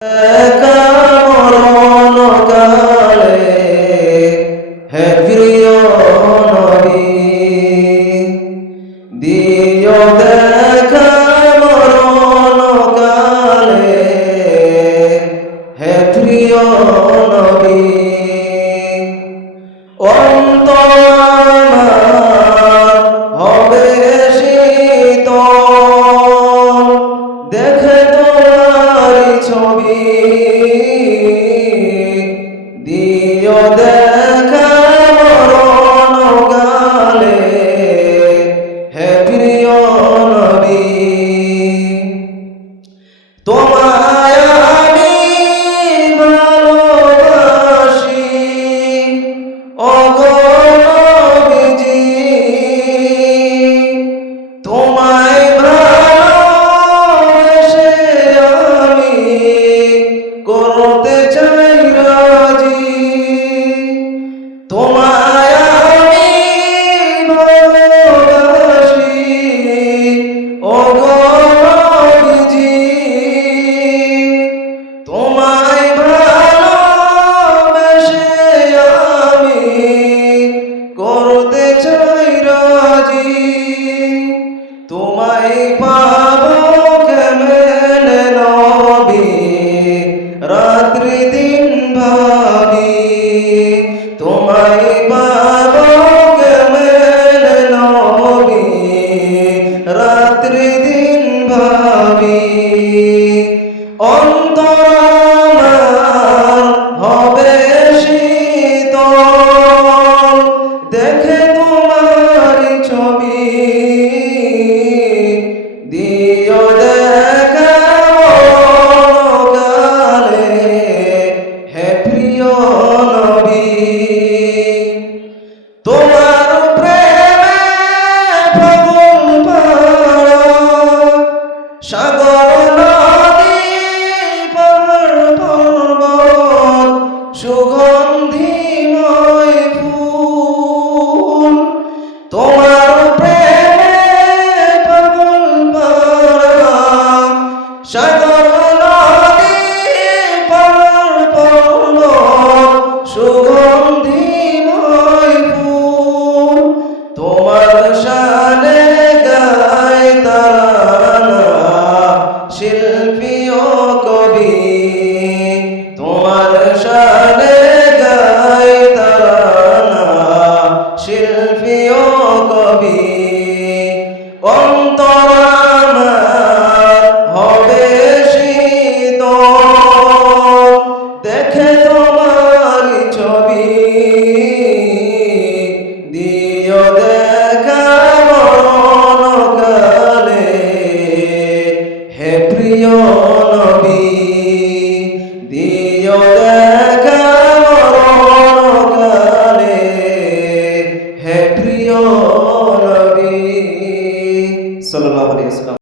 একা মরণ কালে হে প্রিয় নবী, দিও দেখা মরণ কালে হে প্রিয় নবী। অন্তর আমার হবে শীতল দেখে তোমার ছবি, দিও দেখা মরণ কালে হে প্রিয় নবী। তোমায় আমি ভালোবাসি ওগো নবীজি, তোমায় ভালোবেসে আমি করতে চাই রাজি। তোমায় আমি ভালোবাসি ওগো নবীজি, তোমায় ভালোবেসে আমি করতে চাই রাজি। তোমায় পাবো কেমনে নবী, রাত্রি দিন ভাবি। তোমায় পাবো কেমনে নবী, রাত্রি দিন ভাবি। অন্তর আমার হবে শীতল দেখে তোমার ছবি, দিও দেখা মরণ কালে হে প্রিয় নবী। তোমার প্রেমে ফাগুন পাড়া সাগর নদী পাহাড় পর্বত সুগন্ধিময় ফুল। তোমার প্রেমে ফাগুন পাড়া সাগর নদী পাহাড় পর্বত সুগন্ধিময় ফুল। তোমার শানে গায় তারানা শিল্পী ও কবি, তোমার শানে গায় তারানা শিল্পী ও কবি। অন্তর আমার হবে শীতল দেখে তোমার ছবি, দিও দেখা মরণ কালে হে প্রিয় নবী।